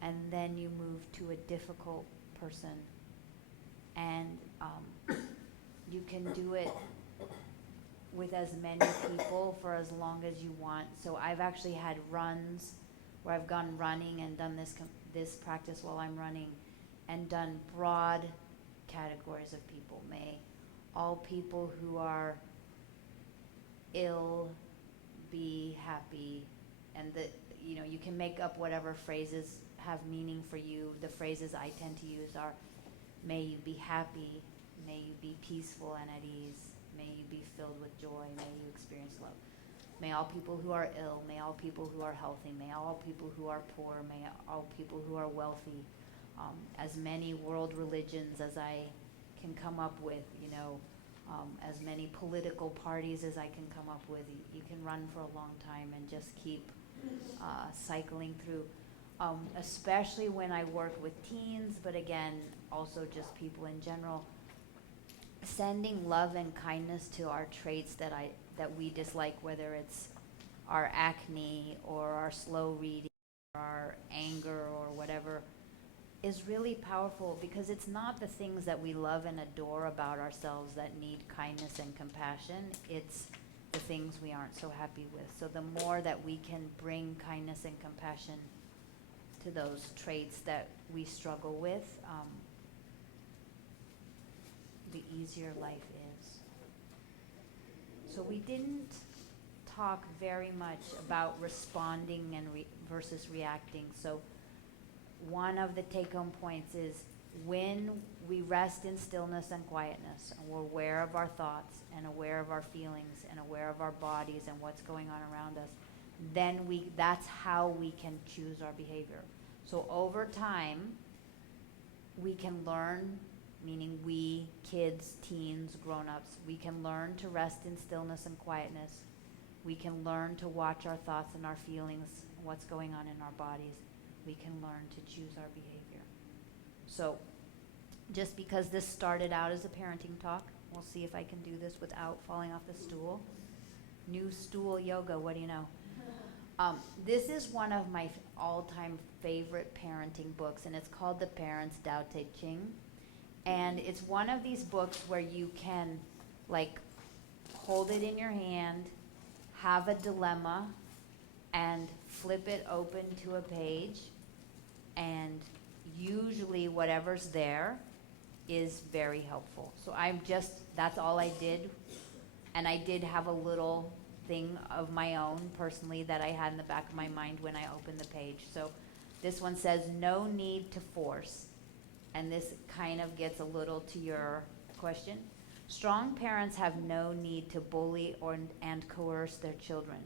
And then you move to a difficult person. And you can do it with as many people for as long as you want. So I've actually had runs where I've gone running and done this practice while I'm running and done broad categories of people. May all people who are ill be happy. And you can make up whatever phrases have meaning for you. The phrases I tend to use are, may you be happy, may you be peaceful and at ease, may you be filled with joy, may you experience love. May all people who are ill, may all people who are healthy, may all people who are poor, may all people who are wealthy, as many world religions as I can come up with, as many political parties as I can come up with. You can run for a long time and just keep cycling through, especially when I work with teens, but again, also just people in general. Sending love and kindness to our traits that we dislike, whether it's our acne or our slow reading or our anger or whatever, is really powerful because it's not the things that we love and adore about ourselves that need kindness and compassion. It's the things we aren't so happy with. So the more that we can bring kindness and compassion to those traits that we struggle with, the easier life is. So we didn't talk very much about responding and versus reacting. So one of the take-home points is when we rest in stillness and quietness, and we're aware of our thoughts and aware of our feelings and aware of our bodies and what's going on around us, then that's how we can choose our behavior. So over time, we can learn, meaning we, kids, teens, grown-ups, we can learn to rest in stillness and quietness. We can learn to watch our thoughts and our feelings, what's going on in our bodies. We can learn to choose our behavior. So just because this started out as a parenting talk, we'll see if I can do this without falling off the stool. New stool yoga, what do you know? This is one of my all-time favorite parenting books, and it's called The Parents Tao Te Ching. And it's one of these books where you can, like, hold it in your hand, have a dilemma, and flip it open to a page, and usually whatever's there is very helpful. So that's all I did, and I did have a little thing of my own personally that I had in the back of my mind when I opened the page. So this one says, no need to force, and this kind of gets a little to your question. Strong parents have no need to bully and coerce their children.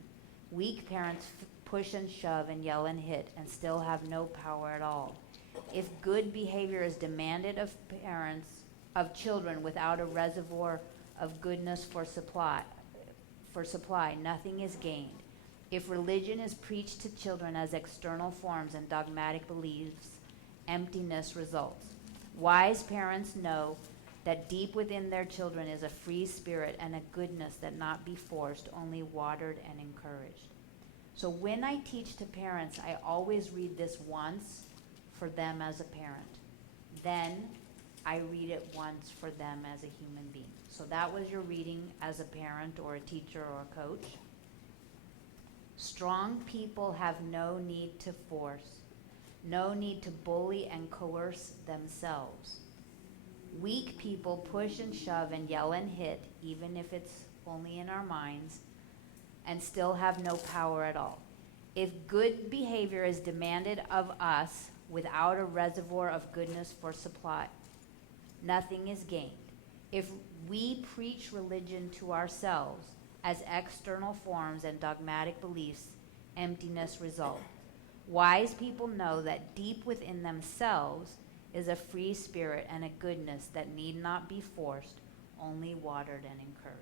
Weak parents push and shove and yell and hit and still have no power at all. If good behavior is demanded of children without a reservoir of goodness for supply, nothing is gained. If religion is preached to children as external forms and dogmatic beliefs, emptiness results. Wise parents know that deep within their children is a free spirit and a goodness that not be forced, only watered and encouraged. So when I teach to parents, I always read this once for them as a parent. Then I read it once for them as a human being. So that was your reading as a parent or a teacher or a coach. Strong people have no need to force, no need to bully and coerce themselves. Weak people push and shove and yell and hit, even if it's only in our minds, and still have no power at all. If good behavior is demanded of us without a reservoir of goodness for supply, nothing is gained. If we preach religion to ourselves as external forms and dogmatic beliefs, emptiness results. Wise people know that deep within themselves is a free spirit and a goodness that need not be forced, only watered and encouraged.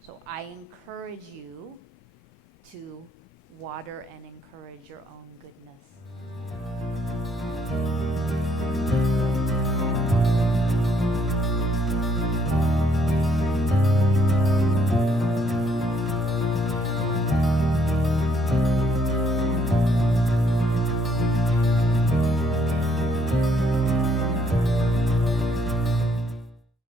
So I encourage you to water and encourage your own goodness.